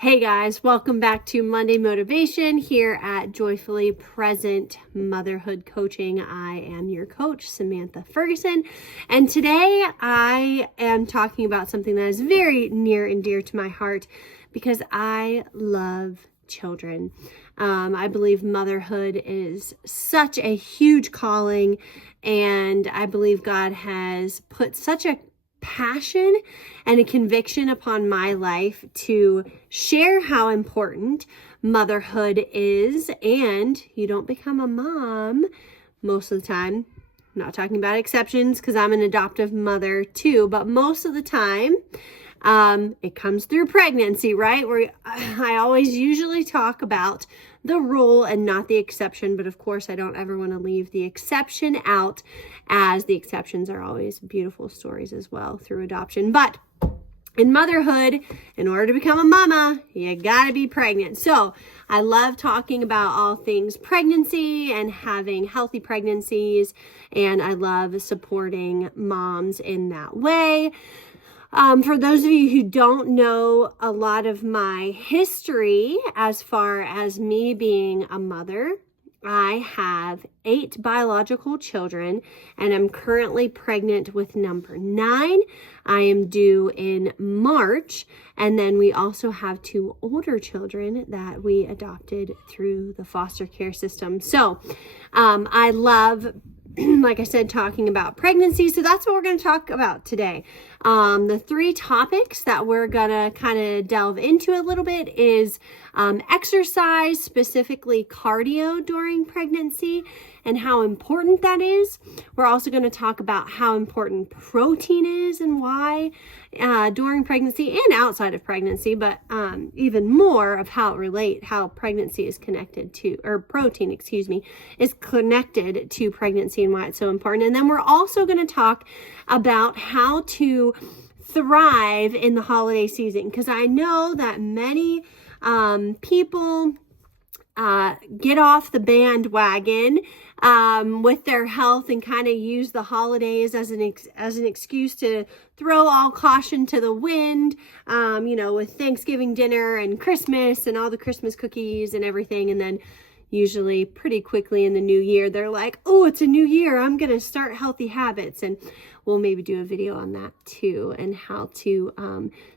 Hey guys, welcome back to Monday Motivation here at Joyfully Present Motherhood Coaching. I am your coach, Samantha Ferguson, and today I am talking about something that is very near and dear to my heart because I love children. I believe motherhood is such a huge calling, and I believe God has put such a passion and a conviction upon my life to share how important motherhood is. And you don't become a mom most of the time. I'm not talking about exceptions because I'm an adoptive mother too, but most of the time it comes through pregnancy, right? Where I always usually talk about the rule and not the exception, but of course I don't ever want to leave the exception out, as the exceptions are always beautiful stories as well through adoption. But in motherhood, in order to become a mama, you gotta be pregnant. So I love talking about all things pregnancy and having healthy pregnancies, and I love supporting moms in that way. For those of you who don't know a lot of my history as far as me being a mother, I have 8 biological children, and I'm currently pregnant with number 9. I am due in March, and then we also have 2 older children that we adopted through the foster care system. So I love, like I said, talking about pregnancy. So that's what we're going to talk about today. The 3 topics that we're going to kind of delve into a little bit is exercise, specifically cardio during pregnancy, and how important that is. We're also going to talk about how important protein is and why during pregnancy and outside of pregnancy, but even more of how pregnancy is connected to, or protein, is connected to pregnancy and why it's so important. And then we're also going to talk about how to thrive in the holiday season, because I know that many people get off the bandwagon with their health and kind of use the holidays as an excuse to throw all caution to the wind, with Thanksgiving dinner and Christmas and all the Christmas cookies and everything. And then usually pretty quickly in the new year, they're like, oh, it's a new year, I'm going to start healthy habits. And we'll maybe do a video on that too, and how to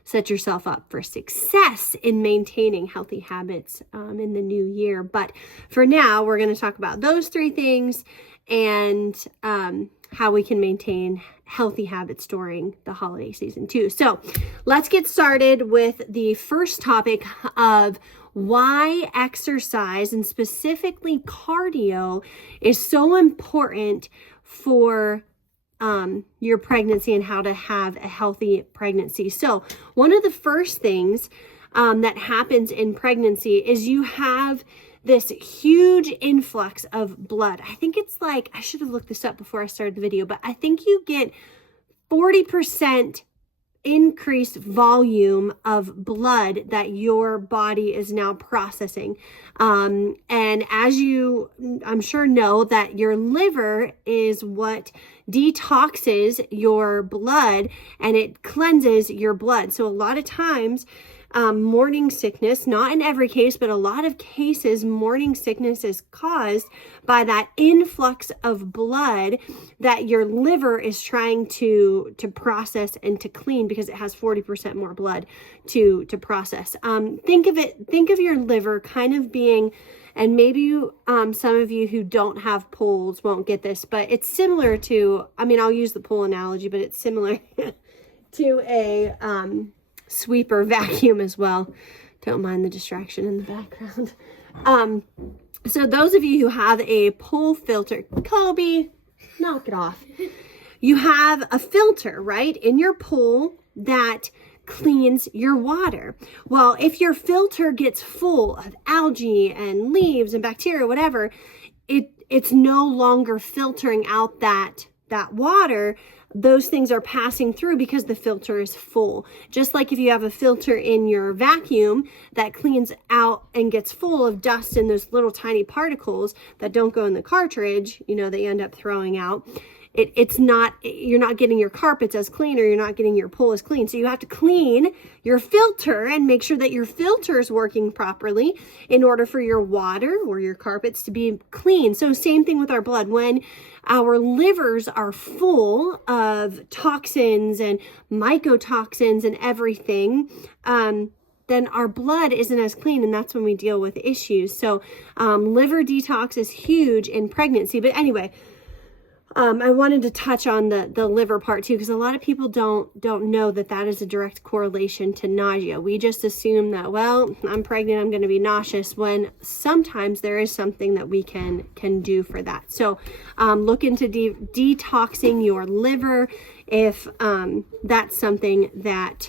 set yourself up for success in maintaining healthy habits in the new year. But for now, we're going to talk about those 3 things and how we can maintain healthy habits during the holiday season too. So let's get started with the first topic of why exercise, and specifically cardio, is so important for your pregnancy and how to have a healthy pregnancy. So one of the first things that happens in pregnancy is you have this huge influx of blood. I think it's like, I should have looked this up before I started the video, but I think you get 40% increased volume of blood that your body is now processing. And as you, I'm sure, know that your liver is what detoxes your blood and it cleanses your blood. So a lot of times, morning sickness, not in every case, but a lot of cases, morning sickness is caused by that influx of blood that your liver is trying to process and to clean, because it has 40% more blood to process. Think of your liver kind of being, and maybe you, some of you who don't have pools won't get this, but it's similar to, I'll use the pool analogy, but it's similar to a sweeper vacuum as well. Don't mind the distraction in the background. So those of you who have a pool filter, Kobe, knock it off. You have a filter, right, in your pool that cleans your water. Well, if your filter gets full of algae and leaves and bacteria, whatever, it's no longer filtering out that water. Those things are passing through because the filter is full. Just like if you have a filter in your vacuum that cleans out and gets full of dust and those little tiny particles that don't go in the cartridge, that you end up throwing out. you're not getting your carpets as clean, or you're not getting your pool as clean. So you have to clean your filter and make sure that your filter is working properly in order for your water or your carpets to be clean. So same thing with our blood. When our livers are full of toxins and mycotoxins and everything, then our blood isn't as clean, and that's when we deal with issues. So liver detox is huge in pregnancy. But anyway, I wanted to touch on the liver part too, because a lot of people don't know that is a direct correlation to nausea. We just assume that, well, I'm pregnant, I'm going to be nauseous, when sometimes there is something that we can do for that. So look into detoxing your liver if that's something that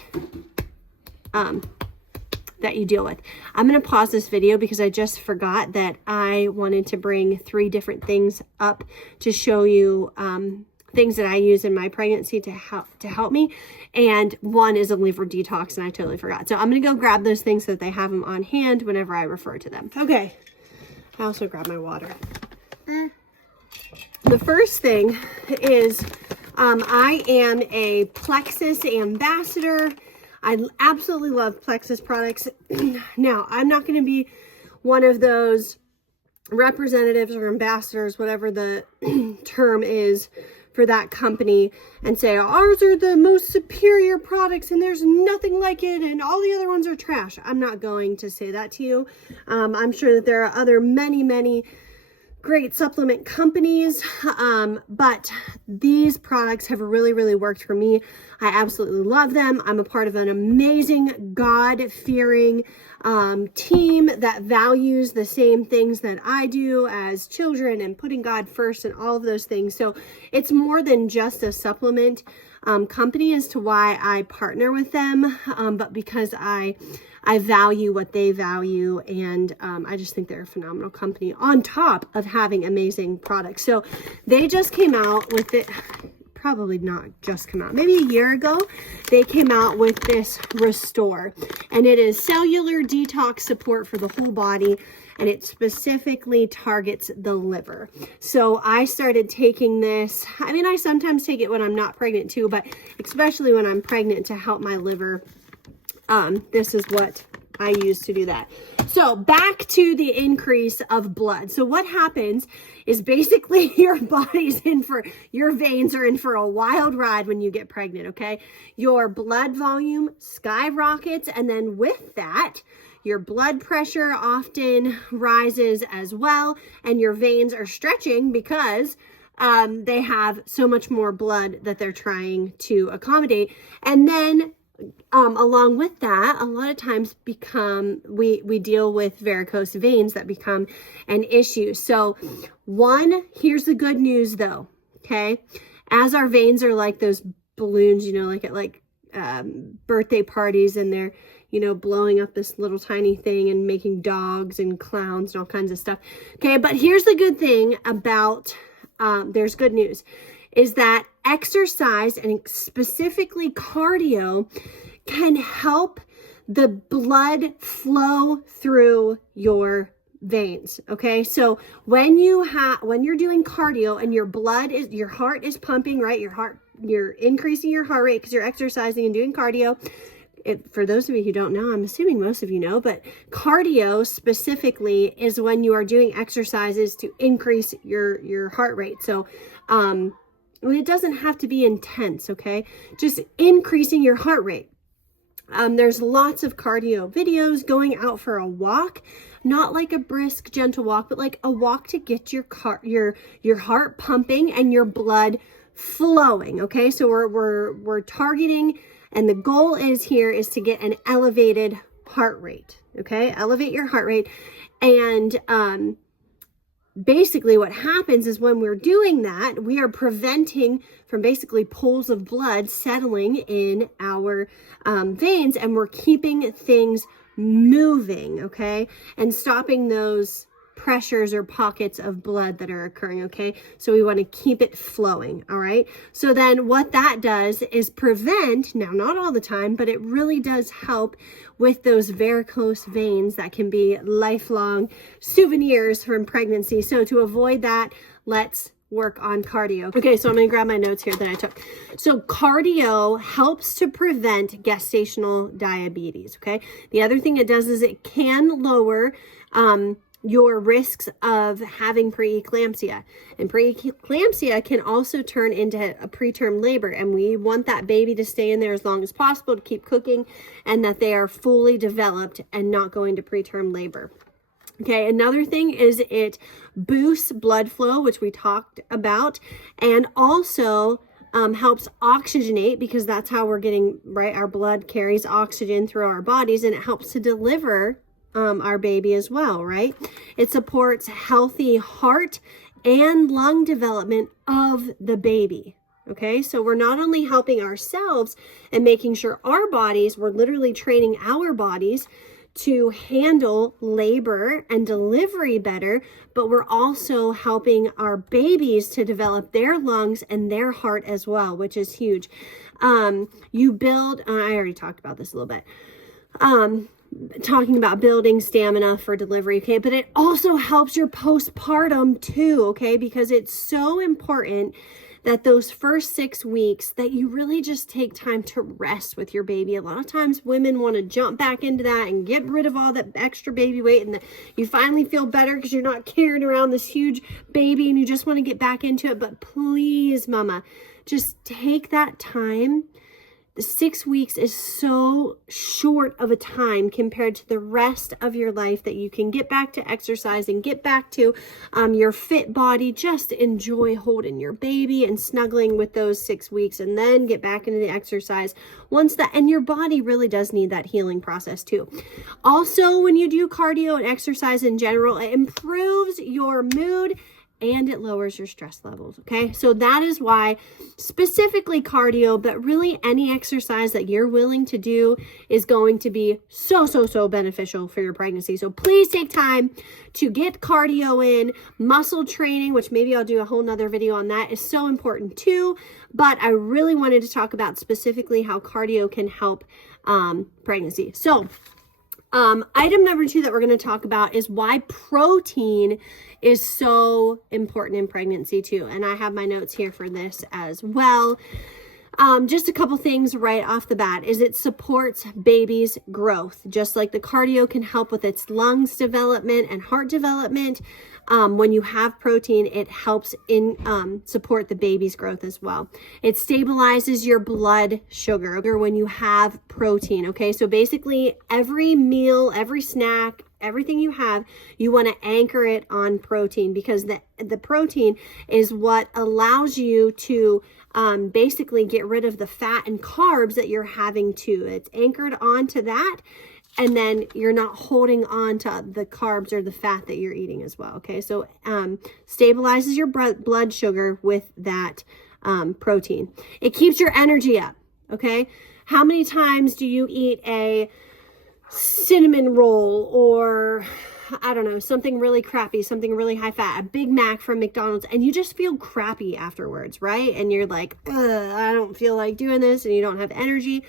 you deal with. I'm going to pause this video because I just forgot that I wanted to bring 3 different things up to show you things that I use in my pregnancy to help me. And one is a liver detox, and I totally forgot. So I'm going to go grab those things so that they have them on hand whenever I refer to them. Okay. I also grabbed my water. The first thing is I am a Plexus ambassador. I absolutely love Plexus products. Now, I'm not going to be one of those representatives or ambassadors, whatever the term is for that company, and say ours are the most superior products and there's nothing like it and all the other ones are trash. I'm not going to say that to you. I'm sure that there are other many great supplement companies, but these products have really worked for me. I absolutely love them. I'm a part of an amazing God-fearing team that values the same things that I do as children, and putting God first and all of those things. So it's more than just a supplement company as to why I partner with them, but because I value what they value, and I just think they're a phenomenal company on top of having amazing products. So they just came out with it, probably not just come out, maybe a year ago, they came out with this Restore, and it is cellular detox support for the whole body, and it specifically targets the liver. So I started taking this. I mean, I sometimes take it when I'm not pregnant too, but especially when I'm pregnant to help my liver. This is what I use to do that. So back to the increase of blood. So what happens is basically your veins are in for a wild ride when you get pregnant, okay? Your blood volume skyrockets, and then with that, your blood pressure often rises as well, and your veins are stretching because they have so much more blood that they're trying to accommodate. And then along with that, a lot of times we deal with varicose veins that become an issue. So here's the good news though, okay? As our veins are like those balloons, like at birthday parties, and they're, blowing up this little tiny thing and making dogs and clowns and all kinds of stuff. Okay, but here's the good thing about, there's good news, is that exercise, and specifically cardio, can help the blood flow through your veins. Okay, so when you're doing cardio and your heart is pumping, right? You're increasing your heart rate because you're exercising and doing cardio. For those of you who don't know, I'm assuming most of you know, but cardio specifically is when you are doing exercises to increase your heart rate. So it doesn't have to be intense, okay? Just increasing your heart rate. There's lots of cardio videos, going out for a walk, not like a brisk, gentle walk, but like a walk to get your heart pumping and your blood flowing, okay? So we're targeting, and the goal is to get an elevated heart rate, okay? Elevate your heart rate. And basically what happens is when we're doing that, we are preventing from basically pools of blood settling in our veins, and we're keeping things moving, okay? And stopping those pressures or pockets of blood that are occurring, okay? So we want to keep it flowing, all right? So then what that does is prevent, now not all the time, but it really does help with those varicose veins that can be lifelong souvenirs from pregnancy. So to avoid that, let's work on cardio. Okay, so I'm going to grab my notes here that I took. So cardio helps to prevent gestational diabetes, okay? The other thing it does is it can lower your risks of having preeclampsia. And preeclampsia can also turn into a preterm labor. And we want that baby to stay in there as long as possible to keep cooking and that they are fully developed and not going to preterm labor. Okay, another thing is it boosts blood flow, which we talked about, and also helps oxygenate, because that's how we're getting, right? Our blood carries oxygen through our bodies, and it helps to deliver our baby as well, right? It supports healthy heart and lung development of the baby. Okay, so we're not only helping ourselves and making sure our bodies, we're literally training our bodies to handle labor and delivery better, but we're also helping our babies to develop their lungs and their heart as well, which is huge. You build, I already talked about this a little bit, talking about building stamina for delivery, okay, but it also helps your postpartum too, okay, because it's so important that those first 6 weeks that you really just take time to rest with your baby. A lot of times women want to jump back into that and get rid of all that extra baby weight, and you finally feel better because you're not carrying around this huge baby and you just want to get back into it. But please, mama, just take that time. The 6 weeks is so short of a time compared to the rest of your life that you can get back to exercising, get back to your fit body. Just enjoy holding your baby and snuggling with those 6 weeks, and then get back into the exercise once that, and your body really does need that healing process too. Also, when you do cardio and exercise in general, it improves your mood and it lowers your stress levels, okay? So that is why specifically cardio, but really any exercise that you're willing to do is going to be so beneficial for your pregnancy. So please take time to get cardio in. Muscle training, which maybe I'll do a whole nother video on that, is so important too. But I really wanted to talk about specifically how cardio can help pregnancy. So item number 2 that we're going to talk about is why protein is so important in pregnancy too. And I have my notes here for this as well. Just a couple things right off the bat is it supports baby's growth. Just like the cardio can help with its lungs development and heart development, when you have protein, it helps in support the baby's growth as well. It stabilizes your blood sugar when you have protein, okay? So basically every meal, every snack, everything you have, you want to anchor it on protein, because the protein is what allows you to basically get rid of the fat and carbs that you're having too. It's anchored onto that, and then you're not holding on to the carbs or the fat that you're eating as well, okay? So stabilizes your blood sugar with that protein. It keeps your energy up, okay? How many times do you eat a cinnamon roll, or I don't know, something really crappy, something really high fat, a Big Mac from McDonald's, and you just feel crappy afterwards, right? And you're like, I don't feel like doing this, and you don't have energy.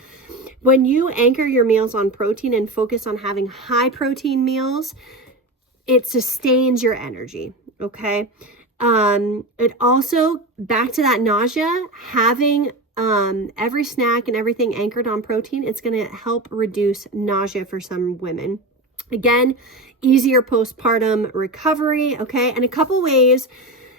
When you anchor your meals on protein and focus on having high protein meals, it sustains your energy, okay? It also, back to that nausea, having every snack and everything anchored on protein, it's going to help reduce nausea for some women. Again, easier postpartum recovery, okay? And a couple ways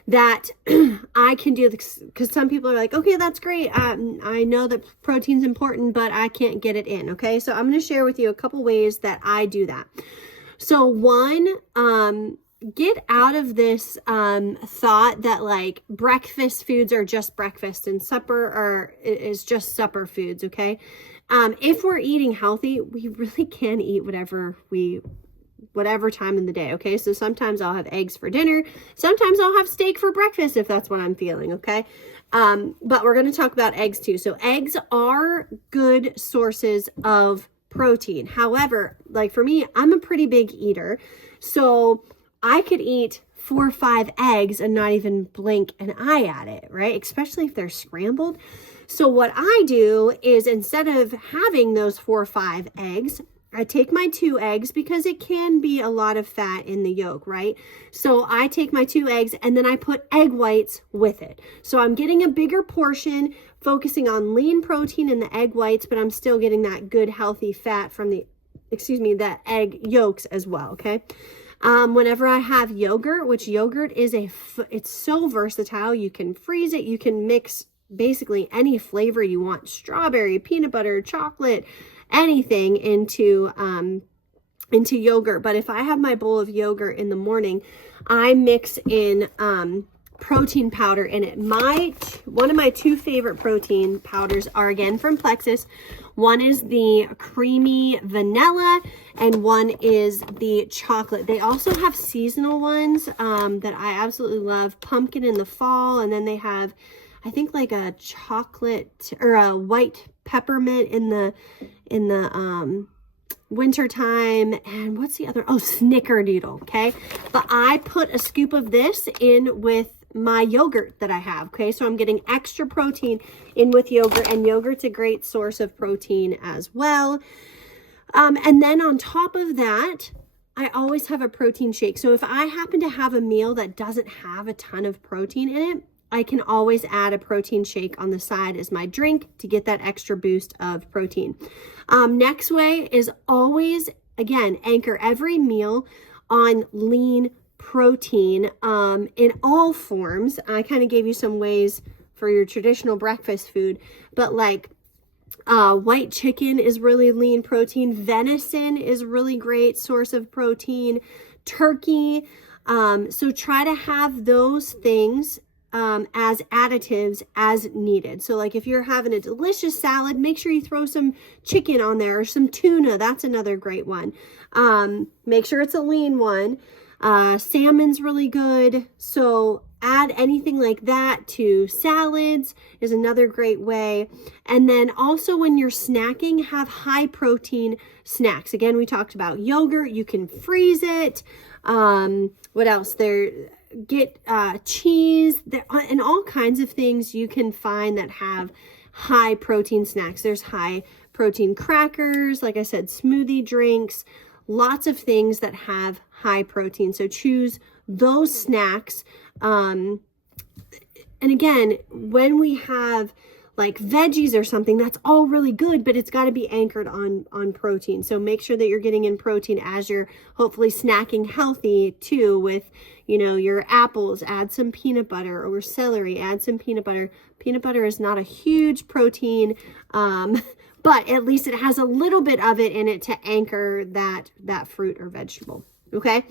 that I can do this, because some people are like, okay, that's great. I know that protein's important, but I can't get it in, okay? So I'm going to share with you a couple ways that I do that. So one, get out of this thought that like breakfast foods are just breakfast and supper is just supper foods, okay? If we're eating healthy, we really can eat whatever time in the day, okay? So sometimes I'll have eggs for dinner. Sometimes I'll have steak for breakfast if that's what I'm feeling, okay? But we're going to talk about eggs too. So eggs are good sources of protein. However, like for me, I'm a pretty big eater. So I could eat 4 or 5 eggs and not even blink an eye at it, right? Especially if they're scrambled. So what I do is, instead of having those 4 or 5 eggs, I take my 2 eggs because it can be a lot of fat in the yolk, right? So I take my 2 eggs and then I put egg whites with it. So I'm getting a bigger portion, focusing on lean protein in the egg whites, but I'm still getting that good healthy fat from the egg yolks as well, okay? Whenever I have yogurt, which yogurt is it's so versatile. You can freeze it. You can mix basically any flavor you want, strawberry, peanut butter, chocolate, anything into yogurt. But if I have my bowl of yogurt in the morning, I mix in protein powder in it. One of my 2 favorite protein powders are again from Plexus. One is the creamy vanilla and one is the chocolate. They also have seasonal ones that I absolutely love. Pumpkin in the fall, and then they have, I think, like a chocolate or a white peppermint in the winter time. And what's the other? Oh, snickerdoodle. Okay. But I put a scoop of this in with my yogurt that I have. Okay. So I'm getting extra protein in with yogurt, and yogurt's a great source of protein as well. And then on top of that, I always have a protein shake. So if I happen to have a meal that doesn't have a ton of protein in it, I can always add a protein shake on the side as my drink to get that extra boost of protein. Next way is always, again, anchor every meal on lean protein in all forms. I kind of gave you some ways for your traditional breakfast food, but like white chicken is really lean protein. Venison is a really great source of protein. Turkey. So try to have those things as additives as needed. So like if you're having a delicious salad, make sure you throw some chicken on there or some tuna. That's another great one. Make sure it's a lean one. Salmon's really good. So add anything like that to salads is another great way. And then also when you're snacking, have high protein snacks. Again, we talked about yogurt. You can freeze it. What else? Get cheese and all kinds of things you can find that have high protein snacks. There's high protein crackers, like I said, smoothie drinks, lots of things that have high protein. So choose those snacks. And again, when we have like veggies or something, that's all really good, but it's got to be anchored on protein. So make sure that you're getting in protein as you're hopefully snacking healthy too with, your apples. Add some peanut butter, or celery, add some peanut butter. Peanut butter is not a huge protein, but at least it has a little bit of it in it to anchor that fruit or vegetable. Okay.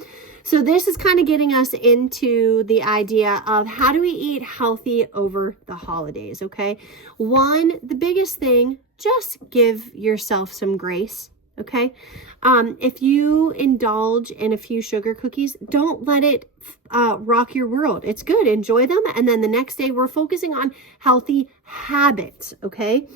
So this is kind of getting us into the idea of how do we eat healthy over the holidays. Okay. The biggest thing, just give yourself some grace. Okay. If you indulge in a few sugar cookies, don't let it rock your world. It's good. Enjoy them. And then the next day we're focusing on healthy habits. Okay.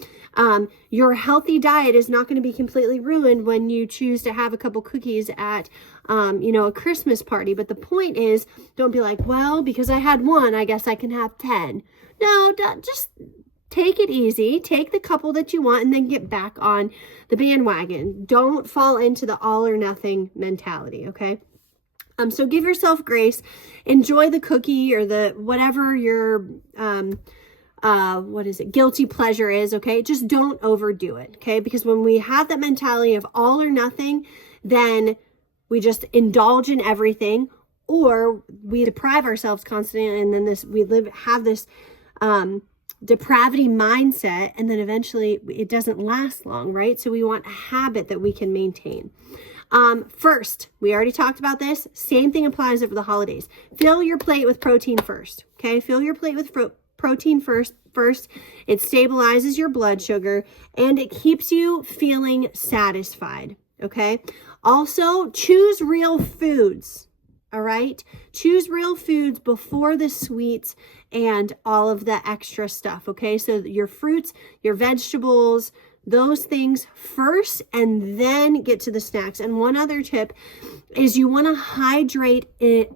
Your healthy diet is not going to be completely ruined when you choose to have a couple cookies at, a Christmas party. But the point is, don't be like, well, because I had one, I guess I can have 10. No, just take it easy. Take the couple that you want and then get back on the bandwagon. Don't fall into the all or nothing mentality. Okay. So give yourself grace, enjoy the cookie or the, whatever your, guilty pleasure is. Okay. Just don't overdo it. Okay. Because when we have that mentality of all or nothing, then we just indulge in everything, or we deprive ourselves constantly. And then have this depravity mindset. And then eventually it doesn't last long. Right. So we want a habit that we can maintain. First, we already talked about this. Same thing applies over the holidays. Fill your plate with protein first. Okay. Fill your plate with protein first. It stabilizes your blood sugar and it keeps you feeling satisfied. Okay. Also, choose real foods. All right. Choose real foods before the sweets and all of the extra stuff. Okay. So your fruits, your vegetables, those things first, and then get to the snacks. And one other tip is you want to hydrate it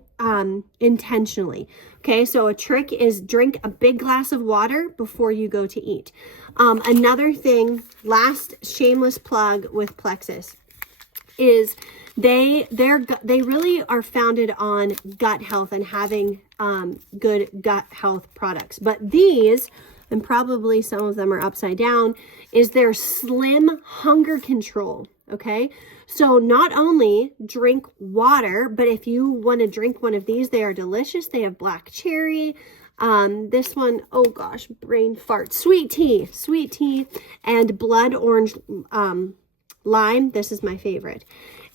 intentionally. Okay, so a trick is drink a big glass of water before you go to eat. Another thing, last shameless plug with Plexus. is they really are founded on gut health and having good gut health products. But these, and probably some of them are upside down, is their slim hunger control. Okay, so not only drink water, but if you want to drink one of these, they are delicious. They have black cherry. This one, oh gosh, brain fart, sweet tea, and blood orange lime. This is my favorite.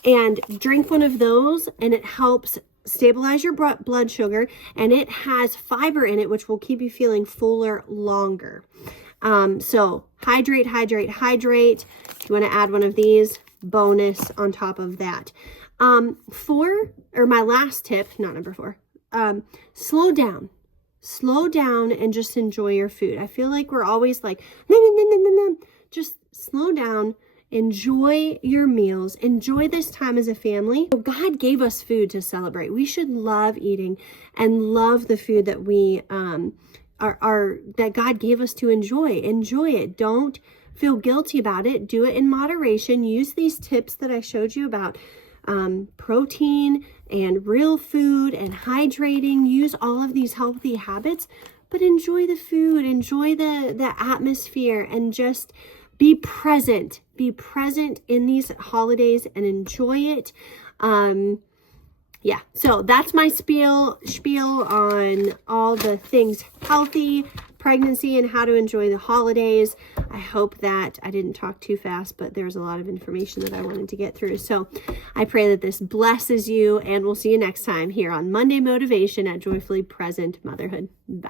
And drink one of those, and it helps stabilize your blood sugar, and it has fiber in it, which will keep you feeling fuller longer. So hydrate. If you want to add one of these, bonus on top of that. My last tip, not number 4, slow down and just enjoy your food. I feel like we're always like, no. Just slow down, enjoy your meals, enjoy this time as a family. God gave us food to celebrate. We should love eating and love the food that we, that God gave us to enjoy. Enjoy it. Don't feel guilty about it. Do it in moderation. Use these tips that I showed you about protein and real food and hydrating. Use all of these healthy habits, but enjoy the food, enjoy the atmosphere, and just be present. Be present in these holidays and enjoy it. Yeah, so that's my spiel on all the things healthy, pregnancy, and how to enjoy the holidays. I hope that I didn't talk too fast, but there's a lot of information that I wanted to get through. So I pray that this blesses you, and we'll see you next time here on Monday Motivation at Joyfully Present Motherhood. Bye.